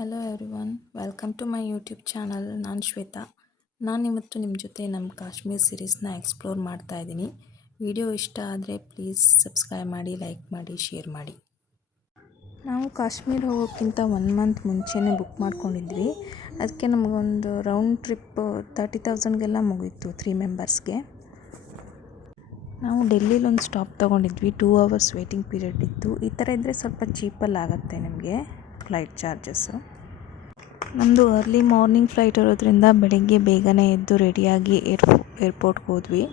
Hello everyone, welcome to my YouTube channel. ನಾನು ಶ್ವೇತಾ. ನಾನಿವತ್ತು ನಿಮ್ಮ ಜೊತೆ ನಮ್ಮ ಕಾಶ್ಮೀರ್ ಸೀರೀಸ್ನ ಎಕ್ಸ್ಪ್ಲೋರ್ ಮಾಡ್ತಾ ಇದ್ದೀನಿ. ವಿಡಿಯೋ ಇಷ್ಟ ಆದರೆ ಪ್ಲೀಸ್ ಸಬ್ಸ್ಕ್ರೈಬ್ ಮಾಡಿ, ಲೈಕ್ ಮಾಡಿ, ಶೇರ್ ಮಾಡಿ. ನಾವು ಕಾಶ್ಮೀರ ಹೋಗೋಕ್ಕಿಂತ 1 ಮಂತ್ ಮುಂಚೆನೇ ಬುಕ್ ಮಾಡ್ಕೊಂಡಿದ್ವಿ. ಅದಕ್ಕೆ ನಮಗೊಂದು ರೌಂಡ್ ಟ್ರಿಪ್ 30,000ಗೆಲ್ಲ ಮುಗೀತು 3 ಮೆಂಬರ್ಸ್ಗೆ. ನಾವು ಡೆಲ್ಲಿಲಿ ಒಂದು ಸ್ಟಾಪ್ ತೊಗೊಂಡಿದ್ವಿ. 2 ಅವರ್ಸ್ ವೇಟಿಂಗ್ ಪೀರಿಯಡ್ ಇತ್ತು. ಈ ಥರ ಇದ್ದರೆ ಸ್ವಲ್ಪ ಚೀಪಲ್ಲಿ ಆಗುತ್ತೆ ನಿಮಗೆ ಫ್ಲೈಟ್ ಚಾರ್ಜಸ್ಸು. ನಮ್ಮದು ಅರ್ಲಿ ಮಾರ್ನಿಂಗ್ ಫ್ಲೈಟ್ ಇರೋದ್ರಿಂದ ಬೆಳಗ್ಗೆ ಬೇಗನೆ ಎದ್ದು ರೆಡಿಯಾಗಿ ಏರ್ಪೋರ್ಟ್ಗೆ ಹೋದ್ವಿ.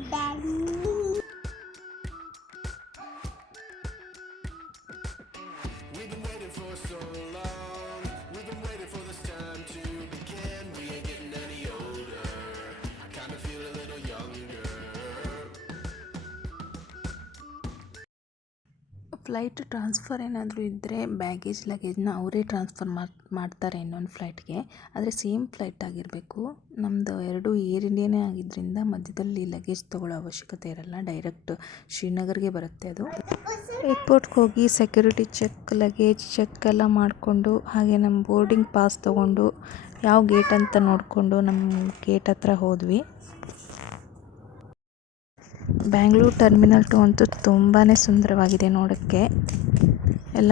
ಫ್ಲೈಟ್ ಟ್ರಾನ್ಸ್ಫರ್ ಏನಾದರೂ ಇದ್ದರೆ ಲಗೇಜ್ನ ಅವರೇ ಟ್ರಾನ್ಸ್ಫರ್ ಮಾಡ್ತಾರೆ ಇನ್ನೊಂದು ಫ್ಲೈಟ್ಗೆ. ಆದರೆ ಸೇಮ್ ಫ್ಲೈಟ್ ಆಗಿರಬೇಕು. ನಮ್ಮದು 2 ಏರ್ ಇಂಡಿಯಾನೇ ಆಗಿದ್ದರಿಂದ ಮಧ್ಯದಲ್ಲಿ ಲಗೇಜ್ ತೊಗೊಳ್ಳೋ ಅವಶ್ಯಕತೆ ಇರಲ್ಲ. ಡೈರೆಕ್ಟ್ ಶ್ರೀನಗರ್ಗೆ ಬರುತ್ತೆ ಅದು. ಏರ್ಪೋರ್ಟ್ಗೆ ಹೋಗಿ ಸೆಕ್ಯೂರಿಟಿ ಚೆಕ್, ಲಗೇಜ್ ಚೆಕ್ ಎಲ್ಲ ಮಾಡಿಕೊಂಡು, ಹಾಗೆ ನಮ್ಮ ಬೋರ್ಡಿಂಗ್ ಪಾಸ್ ತೊಗೊಂಡು ಯಾವ ಗೇಟ್ ಅಂತ ನೋಡಿಕೊಂಡು ನಮ್ಮ ಗೇಟ್ ಹತ್ರ ಹೋದ್ವಿ. ಬ್ಯಾಂಗ್ಳೂರು ಟರ್ಮಿನಲ್ 2 ಅಂತೂ ತುಂಬಾ ಸುಂದರವಾಗಿದೆ ನೋಡೋಕ್ಕೆ. ಎಲ್ಲ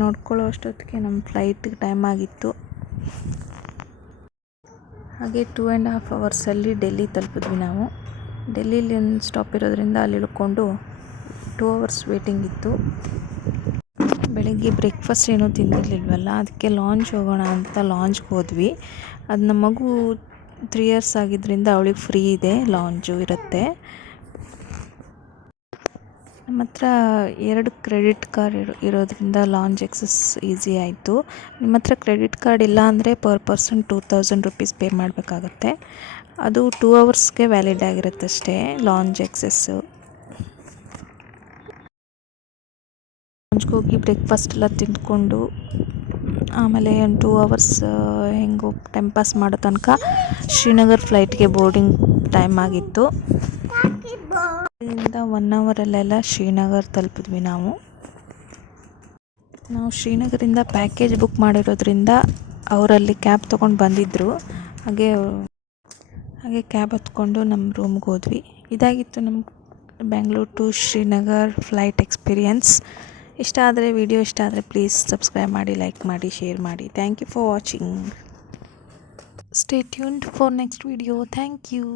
ನೋಡ್ಕೊಳ್ಳೋ ಅಷ್ಟೊತ್ತಿಗೆ ನಮ್ಮ ಫ್ಲೈಟಿಗೆ ಟೈಮ್ ಆಗಿತ್ತು. ಹಾಗೆ 2.5 ಅವರ್ಸಲ್ಲಿ ಡೆಲ್ಲಿ ತಲುಪಿದ್ವಿ ನಾವು. ಡೆಲ್ಲಿಲಿ ಒಂದು ಸ್ಟಾಪ್ ಇರೋದ್ರಿಂದ ಅಲ್ಲಿ ಇಳ್ಕೊಂಡು 2 ಅವರ್ಸ್ ವೇಟಿಂಗ್ ಇತ್ತು. ಬೆಳಗ್ಗೆ ಬ್ರೇಕ್ಫಾಸ್ಟ್ ಏನೂ ತಿಂದಿರಲಿಲ್ವಲ್ಲ, ಅದಕ್ಕೆ ಲಾಂಜ್ ಹೋಗೋಣ ಅಂತ ಲಾಂಜ್ಗೆ ಹೋದ್ವಿ. ಅದು ನಮ್ಮ ಮಗು 3 ಇಯರ್ಸ್ ಆಗಿದ್ದರಿಂದ ಅವಳಿಗೆ ಫ್ರೀ ಇದೆ, ಲಾಂಜು ಇರುತ್ತೆ. ನಮ್ಮ ಹತ್ರ 2 ಕ್ರೆಡಿಟ್ ಕಾರ್ಡ್ ಇರೋದ್ರಿಂದ ಲಾಂಜ್ ಎಕ್ಸಸ್ ಈಸಿ ಆಯಿತು. ನಿಮ್ಮ ಹತ್ರ ಕ್ರೆಡಿಟ್ ಕಾರ್ಡ್ ಇಲ್ಲ ಅಂದರೆ ಪರ್ ಪರ್ಸನ್ 2,000 ರುಪೀಸ್ ಪೇ ಮಾಡಬೇಕಾಗತ್ತೆ. ಅದು 2 ಅವರ್ಸ್ಗೆ ವ್ಯಾಲಿಡ್ ಆಗಿರುತ್ತೆ ಅಷ್ಟೇ ಲಾಂಜ್ ಎಕ್ಸಸ್ಸು. ಲಾಂಜ್ಗೆ ಹೋಗಿ ಬ್ರೇಕ್ಫಾಸ್ಟ್ ಎಲ್ಲ ತಿಂದ್ಕೊಂಡು ಆಮೇಲೆ ಒಂದು 2 ಅವರ್ಸ್ ಹೆಂಗೋ ಟೈಮ್ ಪಾಸ್ ಮಾಡೋ ತನಕ ಶ್ರೀನಗರ್ ಫ್ಲೈಟ್ಗೆ ಬೋರ್ಡಿಂಗ್ ಟೈಮ್ ಆಗಿತ್ತು. ಇಲ್ಲಿಂದ 1 ಅವರಲ್ಲೆಲ್ಲ ಶ್ರೀನಗರ್ ತಲುಪಿದ್ವಿ ನಾವು. ಶ್ರೀನಗರಿಂದ ಪ್ಯಾಕೇಜ್ ಬುಕ್ ಮಾಡಿರೋದ್ರಿಂದ ಅವರಲ್ಲಿ ಕ್ಯಾಬ್ ತೊಗೊಂಡು ಬಂದಿದ್ದರು. ಹಾಗೆ ಕ್ಯಾಬ್ ಹತ್ಕೊಂಡು ನಮ್ಮ ರೂಮ್ಗೆ ಹೋದ್ವಿ. ಇದಾಗಿತ್ತು ನಮ್ಮ Bangalore to Srinagar flight experience. Video ಇಷ್ಟ ಆದರೆ ಪ್ಲೀಸ್ ಸಬ್ಸ್ಕ್ರೈಬ್ ಮಾಡಿ, ಲೈಕ್ ಮಾಡಿ, ಶೇರ್ ಮಾಡಿ. Thank you for watching. Stay tuned for next video. Thank you.